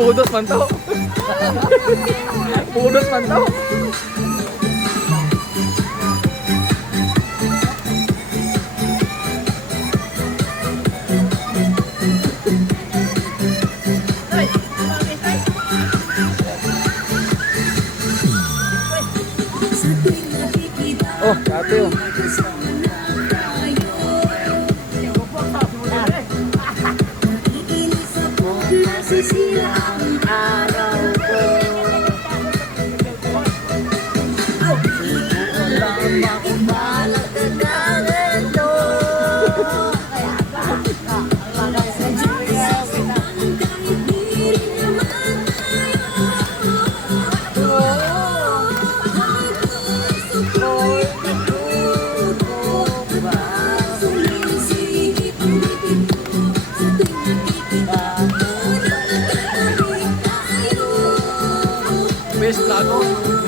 Budos man to. Budos man to. Oh, oh. Nasisira ang araw ko Alam ako malagagalan to Kaya ba? Wala sa Diyos Kahit di rin naman tayo Ay puso ko'y natuto ba? Sumisigit ang bibig ko Sa tuwing nakikita tres planos